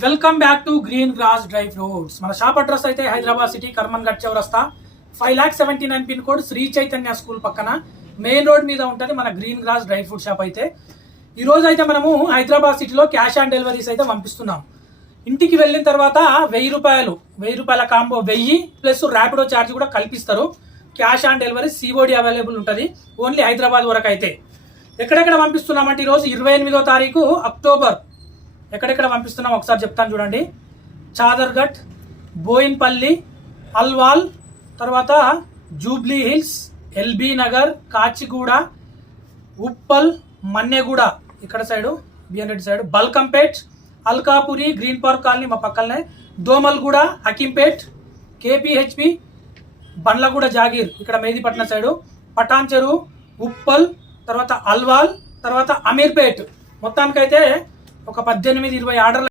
Welcome back to green grass dry fruits. మన shop address అయితే Hyderabad city Karmanghat చౌరస్తా 5,79,9 pin code, Sri Chaitanya school పక్కన main road మీద ఉంటుంది మన green grass dry fruit shop. అయితే ఈ రోజు అయితే మనము హైదరాబాద్ సిటీలో క్యాష్ ఆన్ డెలివరీస్ అయితే పంపిస్తున్నాం. ఇంటికి వెళ్ళిన తర్వాత 1,000 రూపాయల కాంబో, 1000 ప్లస్ ర్యాపిడో ఛార్జ్ కూడా కల్పిస్తారు. Cash on delivery COD available ఉంటుంది ఓన్లీ హైదరాబాద్ వరకు. అయితే ఎక్కడెక్కడ పంపిస్తున్నామంటే ఈరోజు 28వ తారీఖు అక్టోబర్ ఎక్కడెక్కడ పంపిస్తున్నాం ఒకసారి చెప్తాను చూడండి. చాదర్ఘట్, బోయిన్పల్లి, అల్వాల్, తర్వాత జూబ్లీ హిల్స్, ఎల్బీ నగర్, కాచిగూడ, ఉప్పల్, మన్నెగూడ ఇక్కడ సైడు బిఎన్ రెడ్డి సైడ్, బల్కంపేట్, అల్కాపురి, గ్రీన్ పార్క్ కాలనీ మా పక్కనే, దోమల్గూడ, హకీంపేట్, కేపీహెచ్పి, బండ్లగూడ జాగీర్ ఇక్కడ మేదీపట్నం సైడు, పటాన్ చెరువు, ఉప్పల్, తర్వాత అల్వాల్, తర్వాత అమీర్పేట్. మొత్తానికైతే ఒక 18-20 ఆర్డర్లు